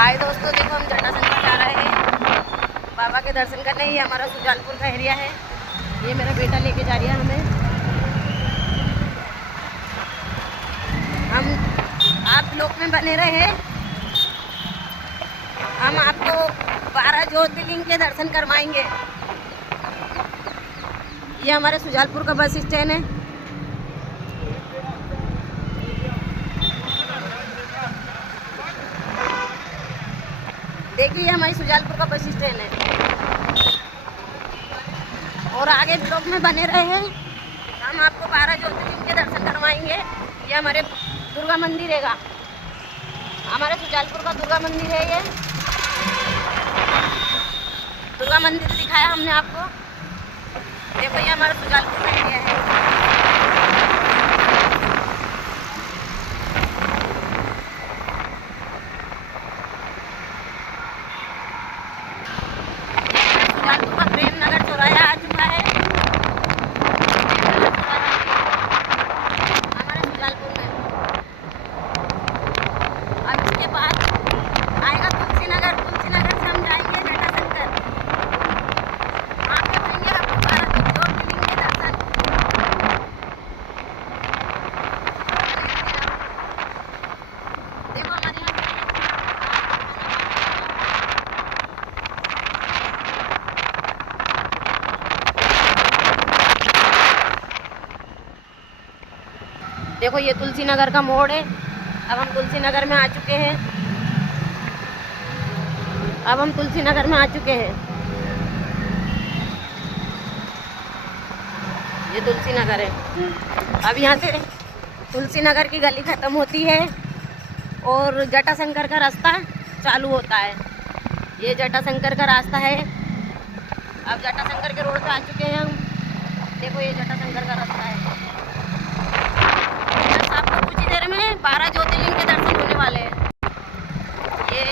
हाय दोस्तों, देखो हम जटाशंकर जा रहे हैं बाबा के दर्शन करने। ये हमारा सुजानपुर का एरिया है। ये मेरा बेटा लेके जा रहा है हमें। हम आप लोग में बने रहे, हम आपको 12 ज्योतिर्लिंग के दर्शन करवाएंगे। ये हमारे सुजानपुर का बस स्टैंड है। देखिए, ये हमारी सुजानपुर का बस स्टैंड है। और आगे ब्लॉक में बने रहे हैं, हम आपको 12 ज्योतिर्लिंग के दर्शन करवाएंगे। ये हमारे दुर्गा मंदिर है, हमारे सुजानपुर का दुर्गा मंदिर है। ये दुर्गा मंदिर दिखाया हमने आपको। देखो, ये हमारा सुजानपुर का एरिया है। सुजानपुर का प्रेम नगर चौराहा आ चुका है हमारे सुजानपुर में। अब इसके बाद आएगा तुलसी नगर। तुलसी नगर से हम जाएंगे जटाशंकर। आपके करेंगे आपको 12 ज्योतिर्लिंग के दर्शन। देखो हमारे देखो, ये तुलसी नगर का मोड़ है। अब हम तुलसी नगर में आ चुके हैं। ये तुलसी नगर है। अब यहाँ से तुलसी नगर की गली ख़त्म होती है और जटाशंकर का रास्ता चालू होता है। ये जटाशंकर का रास्ता है। अब जटाशंकर के रोड पे आ चुके हैं हम। देखो, ये जटाशंकर का रास्ता है। बस आपको कुछ ही देर में 12 ज्योतिर्लिंग के दर्शन होने वाले हैं। ये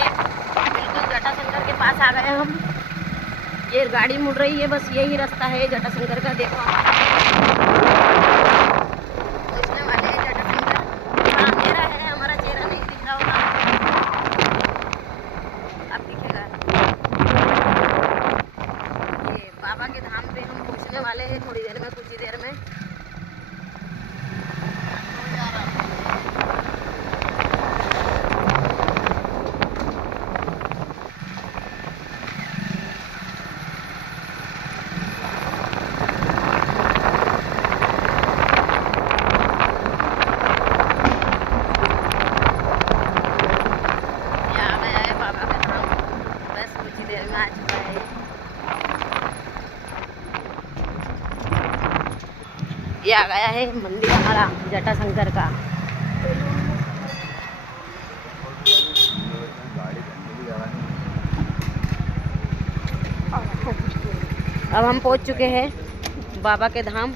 बिल्कुल जटाशंकर के पास आ गए हम। ये गाड़ी मुड़ रही है, बस यही रास्ता है जटाशंकर का। देखो, पहुंचने वाले हैं जटाशंकर। थोड़ा अंधेरा है, हमारा चेहरा नहीं दिख रहा होगा, अब दिखेगा। ये बाबा के धाम पे हम पहुंचने वाले हैं थोड़ी देर में, कुछ ही देर में। ये आ गया है मंदिर हमारा जटाशंकर का। अब हम पहुंच चुके हैं बाबा के धाम।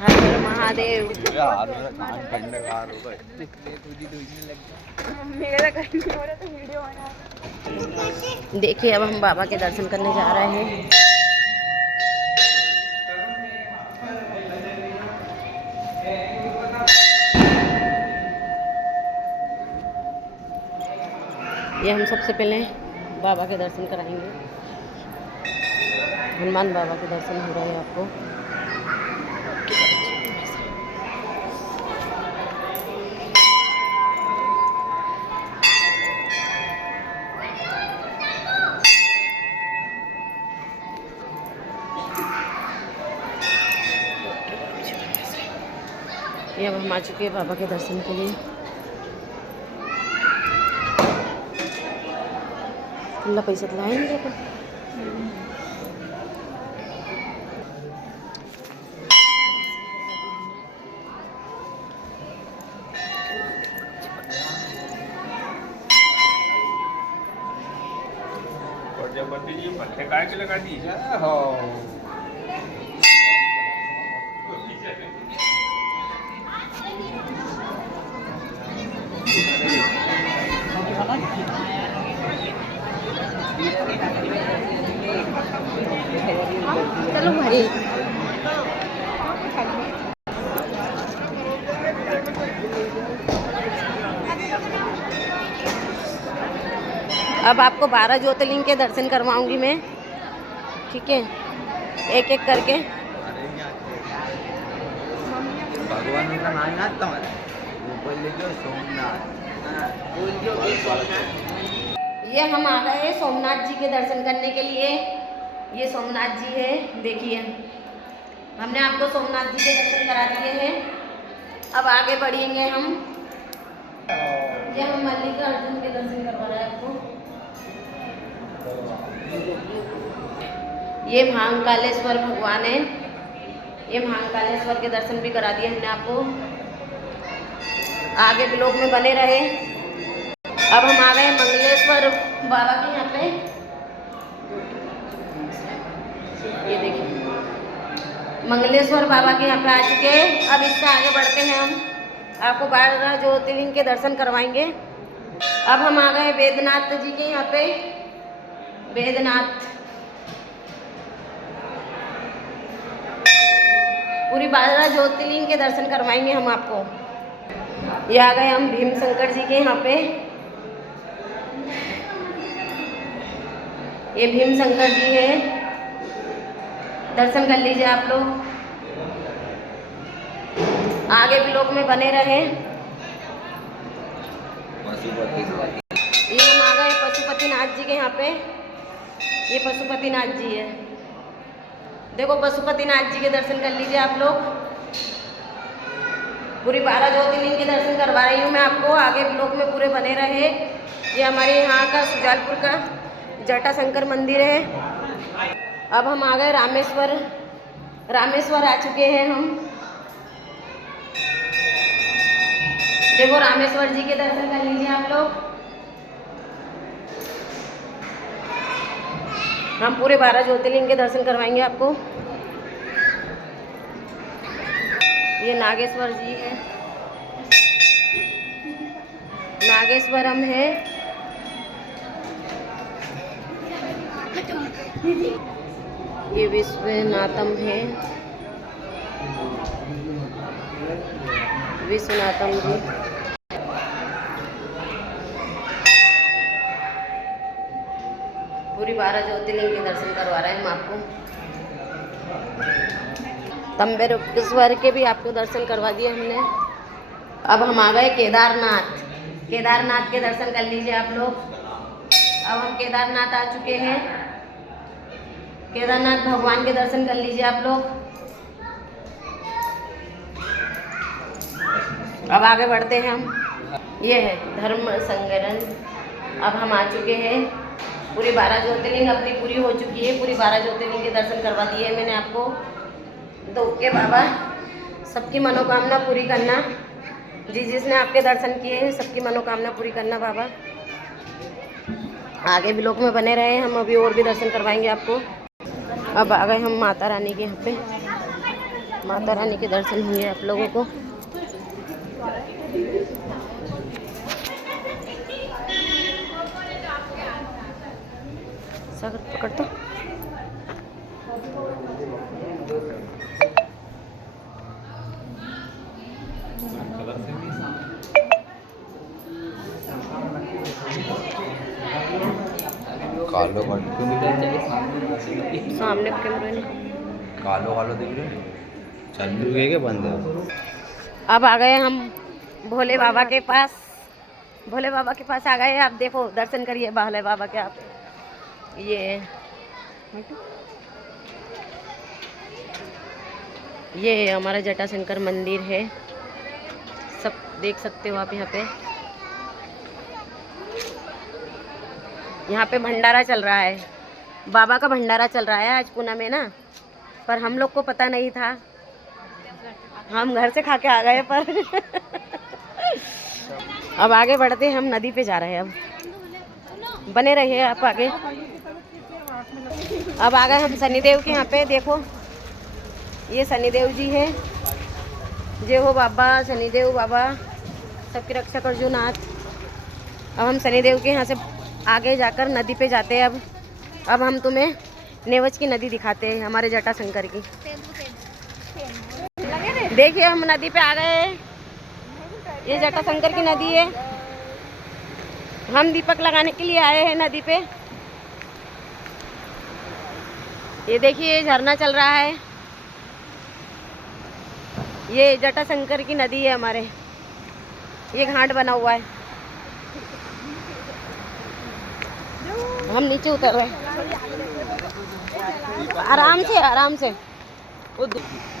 हर हर महादेव। देखिए, अब हम बाबा के दर्शन करने जा रहे हैं। ये हम सबसे पहले बाबा के दर्शन कराएंगे। हनुमान बाबा के दर्शन हो रहे हैं आपको। ये अब हम आ चुके हैं बाबा के दर्शन के लिए। खुला पैसा तो लाएंगे अपन। और जब बत्ती जी पत्ते काय के लगा दीजिए हो। चलो भाई, अब आपको 12 ज्योतिर्लिंग के दर्शन करवाऊंगी मैं, ठीक है, एक एक करके। भगवान का नाम याद तुम्हारे ऊपर लिखो सोमनाथ। ये हम आ गए हैं सोमनाथ जी के दर्शन करने के लिए। ये सोमनाथ जी है, देखिए हमने आपको सोमनाथ जी के दर्शन करा दिए हैं। अब आगे बढ़ेंगे हम। ये हम मल्लिकार्जुन के दर्शन करवा रहे हैं आपको। ये महाकालेश्वर भगवान है। ये महाकालेश्वर के दर्शन भी करा दिए हमने आपको। आगे ब्लॉग में बने रहे। अब हम आ गए मंगलेश्वर बाबा के यहाँ पे। ये देखिए मंगलेश्वर बाबा के यहाँ पे आ चुके हैं। अब इससे आगे बढ़ते हैं हम, आपको 12 ज्योतिर्लिंग के दर्शन करवाएंगे। अब हम आ गए वेदनाथ जी के यहाँ पे। वेदनाथ पूरी 12 ज्योतिर्लिंग के दर्शन करवाएंगे हम आपको। ये आ गए हम भीम शंकर जी के यहाँ पे। ये भीम शंकर जी है, दर्शन कर लीजिए आप लोग। आगे भी लोग में बने रहे। ये हम आ गए पशुपतिनाथ जी के यहाँ पे। ये पशुपतिनाथ जी है, देखो पशुपतिनाथ जी के दर्शन कर लीजिए आप लोग। पूरी 12 ज्योतिर्लिंग के दर्शन करवा रही हूँ मैं आपको। आगे ब्लॉग में पूरे बने रहे। ये हमारे यहाँ का सुजालपुर का जटाशंकर मंदिर है। अब हम आ गए रामेश्वर। रामेश्वर आ चुके हैं हम। देखो रामेश्वर जी के दर्शन कर लीजिए आप लोग। हम पूरे 12 ज्योतिर्लिंग के दर्शन करवाएंगे आपको। ये नागेश्वर जी है, नागेश्वरम है। ये विश्वनाथम है, विश्वनाथम जी। पूरी 12 ज्योतिर्लिंग के दर्शन करवा रहे हैं हम आपको। त्र्यंबकेश्वर के भी आपको दर्शन करवा दिए हमने। अब हम आ गए केदारनाथ। केदारनाथ के दर्शन कर लीजिए आप लोग। अब हम केदारनाथ आ चुके हैं। केदारनाथ भगवान के दर्शन कर लीजिए आप लोग। अब आगे बढ़ते हैं हम। ये है धर्म संगरण। अब हम आ चुके हैं। पूरी 12 ज्योतिर्लिंग अपनी पूरी हो चुकी है। पूरी 12 ज्योतिर्लिंग के दर्शन करवा दिए मैंने आपको। तो ओके बाबा, सबकी मनोकामना पूरी करना। जिसने आपके दर्शन किए हैं सबकी मनोकामना पूरी करना बाबा। आगे भी लोग में बने रहे। हम अभी और भी दर्शन करवाएंगे आपको। अब आ गए हम माता रानी के यहाँ पे। माता रानी के दर्शन हुए आप लोगों को। सागर पकड़ तो। कालो सामने कैमरे ने कालो कालो दिख रहे चालू के बंद है। अब आ गए हम भोले बाबा के पास। भोले बाबा के पास आ गए। आप देखो दर्शन करिए भोले बाबा के आप। ये हमारा जटाशंकर मंदिर है, सब देख सकते हो आप। यहाँ पे भंडारा चल रहा है, बाबा का भंडारा चल रहा है आज पूना में ना, पर हम लोग को पता नहीं था। हम घर से खा के आ गए पर अब आगे बढ़ते हम नदी पे जा रहे हैं। अब बने रहिए आप आगे। अब आ गए हम शनिदेव के यहाँ पे। देखो ये शनिदेव जी है। जय हो बाबा शनिदेव बाबा, सबकी रक्षा कर जो नाथ। अब हम शनिदेव के यहाँ से आगे जाकर नदी पे जाते हैं। अब हम तुम्हें नेवज की नदी दिखाते हैं, हमारे जटाशंकर की। देखिए हम नदी पे आ गए। ये जटाशंकर की नदी है। हम दीपक लगाने के लिए आए हैं नदी पे। ये देखिए झरना चल रहा है। ये जटाशंकर की नदी है हमारे। ये घाट बना हुआ है। हम नीचे उतर रहे हैं। आराम से आराम से।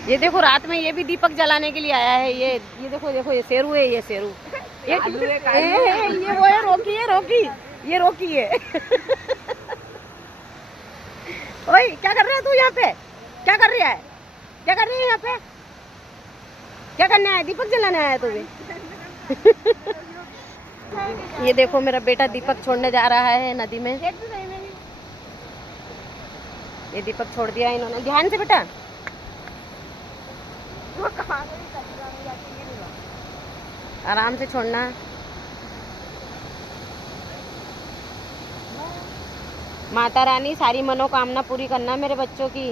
ये देखो रात में ये भी दीपक जलाने के लिए आया है। ये देखो देखो ये शेरू है। ये शेरू ये वो है रोकी है रोकी। ये रोकी है। ओए क्या कर रहा है तू यहाँ पे? क्या कर रहा है? क्या कर रही है यहाँ पे? क्या करने आया? दीपक जलाने आया तू भी? ये देखो मेरा बेटा दीपक छोड़ने जा रहा है नदी में। ये दीपक छोड़ दिया इन्होंने। ध्यान से बेटा। आराम से छोड़ना। माता रानी सारी मनोकामना पूरी करना मेरे बच्चों की।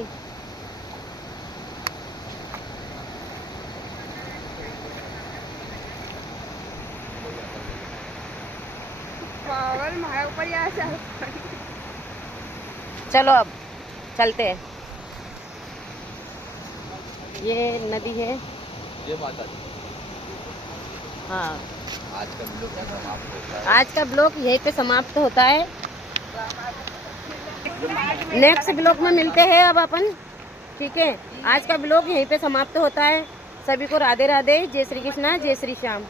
चलो अब चलते हैं। ये नदी है। ये माता दी। हाँ आज का ब्लॉग समाप्त होता है। आज का ब्लॉग यहीं पे समाप्त होता है। नेक्स्ट ब्लॉग में मिलते हैं अब अपन। ठीक है, आज का ब्लॉग यहीं पे समाप्त होता है। सभी को राधे राधे। जय श्री कृष्णा, जय श्री श्याम।